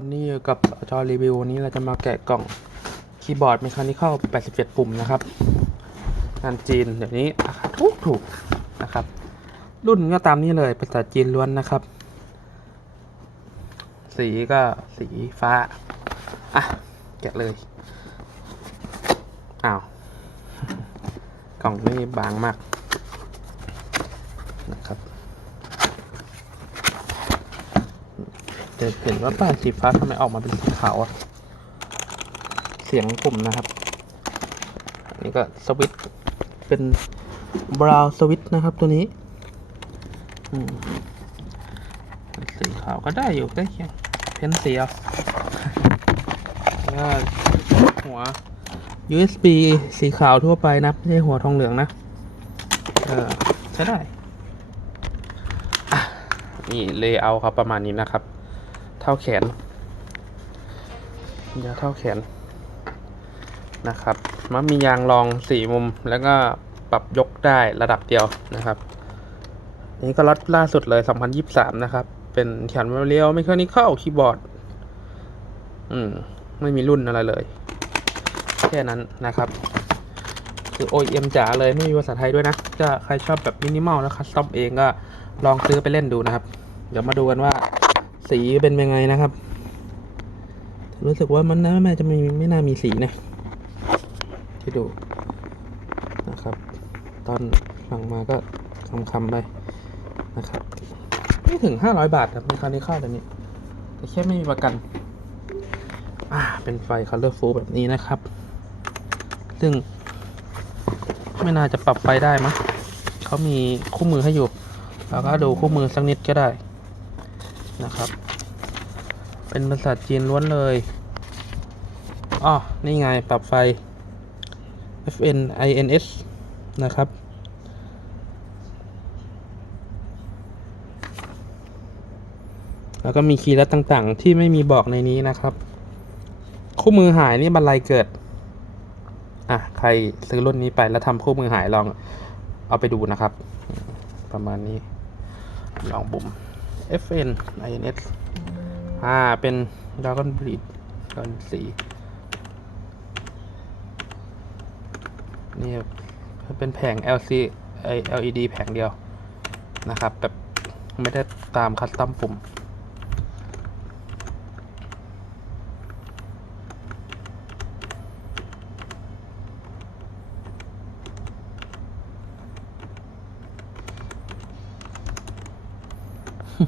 วันนี้อยู่กับจอรีวิววันนี้เราจะมาแกะกล่องคีย์บอร์ดม c h a นิค a l 87 ปุ่มนะครับงานจีนเดี๋ยวนี้ราคาถูกถูกนะครับ รุ่นก็ตามนี้เลยภาษาจีนล้วนนะครับ สีก็สีฟ้า อะ แกะเลย อ้าว กล่องนี่บางมากนะครับ จะเห็นว่าป้ายสีฟ้าทำไมออกมาเป็นสีขาวอะเสียงปุ่มนะครับอันนี้ก็สวิตเป็นบราวสวิตนะครับตัวนี้สีขาวก็ได้อยู่ใกล้เคียงเพ้นสีเอาแล้วหัว USB สีขาวทั่วไปนะไม่ใช่หัวทองเหลืองนะ เออใช้ได้อะนี่เลเยอร์ครับประมาณนี้นะครับ ท่าแขน ยาวเท่าแขนนะครับมันมียางรองสี่มุมแล้วก็ปรับยกได้ระดับเดียวนะครับ นี่ก็ล็อตล่าสุดเลย 2023 นะครับ เป็นแขนเรียวไม่เคยนี่เข้าคีย์บอร์ด อืม ไม่มีรุ่นอะไรเลย แค่นั้นนะครับ คือ OEM จ๋าเลยไม่มีภาษาไทยด้วยนะจะใครชอบแบบมินิมอลแล้วคัสตอมเองก็ลองซื้อไปเล่นดูนะครับ เดี๋ยวมาดูกันว่า สีเป็นยังไงนะครับ รู้สึกว่ามันน่าจะไม่ไม่น่ามีสีนะที่ดูนะครับ ตอนฟังมาก็คำๆไปนะครับ ไม่ถึง500บาทครับในคราวนี้ค่าตัวนี้แต่แค่ไม่มีประกัน อ่า เป็นไฟ colorful แบบนี้นะครับ ซึ่ง ไม่น่าจะปรับไฟได้มั้งเขามีคู่มือให้อยู่ เราก็ดูคู่มือสักนิดก็ได้ นะครับ เป็นภาษาจีนล้วนเลยอ๋อนี่ไงปรับไฟ FN INS นะครับ แล้วก็มีคีย์ลัดต่างๆ ที่ไม่มีบอกในนี้นะครับ คู่มือหายนี่บันไลเกิด อะ ใครซื้อรุ่นนี้ไปแล้วทำคู่มือหายลองเอาไปดูนะครับ ประมาณนี้ ลองบุ่ม FN INS อ่า เป็น Dragon Breed ตอนสีนี่เป็นแผง LC LED แผงเดียว นะครับ แบบ ไม่ได้ตามคัสตอมปุ่ม โอ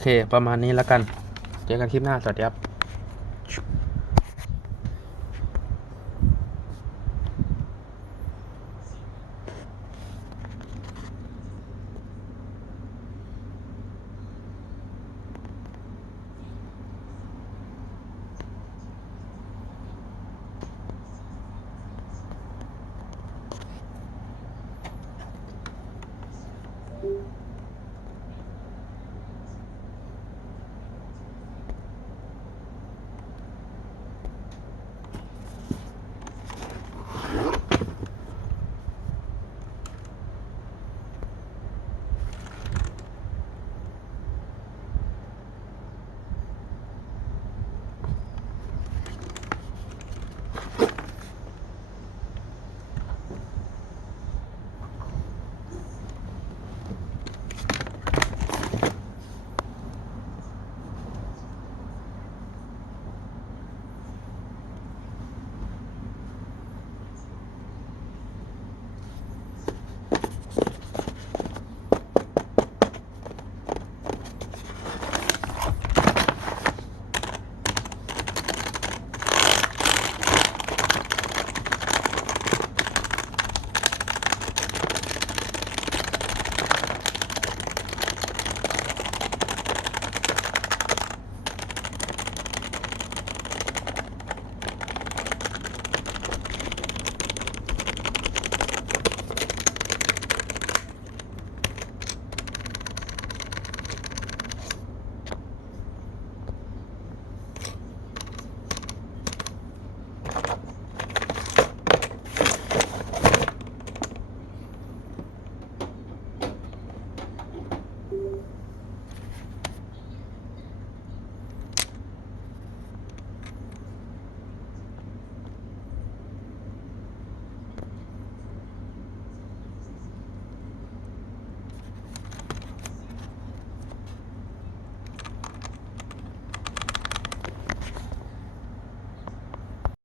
เค ประมาณนี้แล้วกัน เจอกันคลิปหน้า สวัสดีครับ